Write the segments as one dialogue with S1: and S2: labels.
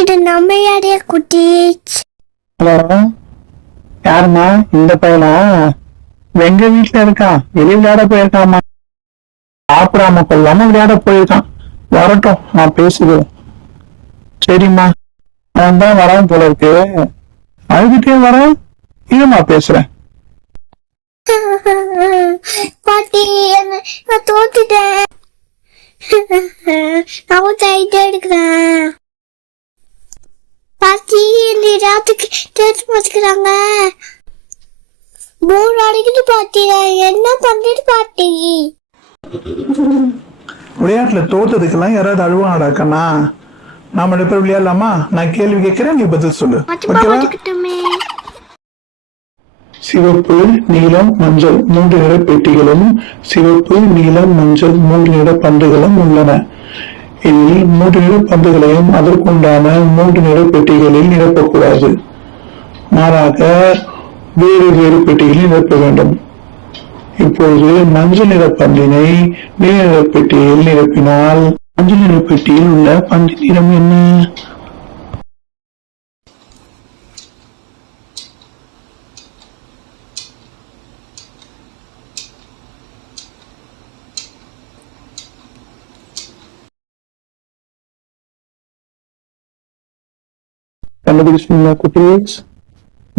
S1: இது நம்ம யாரையா குட்டி
S2: ஹலோ யாரும்மா? இந்த பையனா? எங்க வீட்டுல இருக்கான் வெளியே விளையாட போயிருக்காமா சாப்பிடாம கொள்ளாம விளையாட போயிருக்கான். வரட்டும் நான் பேசுகிறேன் சரிம்மா. அவன் தான் வரான் போல இருக்கு. அழுதுட்டே வரேன். இருமா பேசுறேன்.
S1: பாட்டி நான் தோத்துட்டேன். நான் ஆயிட்டே இருக்கிறேன் பாட்டி இந்த ராத்துக்கு தேர்த்து வச்சுக்கிறாங்க போர் அடிக்குது பாட்டி என்ன பண்ணிட்டு பாட்டி?
S2: விளையாட்டுல தோத்ததுக்கெல்லாம் யாராவது அழுவாடா கண்ணா. நாம ரெண்டு பேர் விளையாடலாமா? நான் கேள்வி கேட்கிறேன் நீ பதில் சொல்லு. சிவப்பு நீலம் மஞ்சள் மூன்று நிற பெட்டிகளும் சிவப்பு நீலம் மஞ்சள் மூன்று நிற பந்துகளும் உள்ளன. இதில் மூன்று நிற பந்துகளையும் அதற்குண்டான மூன்று நிற பெட்டிகளில் நிரப்பக்கூடாது. மாறாக வேறு வேறு பெட்டிகளில் நிரப்ப வேண்டும். இப்பொழுது மஞ்சள் நிற பந்தினை நீல நிற பெட்டியில் நிரப்பினால் மஞ்சள் நிற பெட்டியில் உள்ள பந்தின் நிறம் என்ன? கண்டுபிடிச்சிங்களா குட்டீஸ்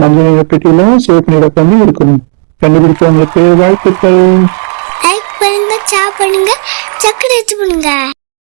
S2: மஞ்சள் நிற பெட்டியில சிவப்பு நிற பண்ணி இருக்கும். கண்டுபிடிச்சவங்களுக்கு வாழ்த்துக்கள்.
S1: லைக் பண்ணுங்க ஷேர் பண்ணுங்க சக்கரை பண்ணுங்க.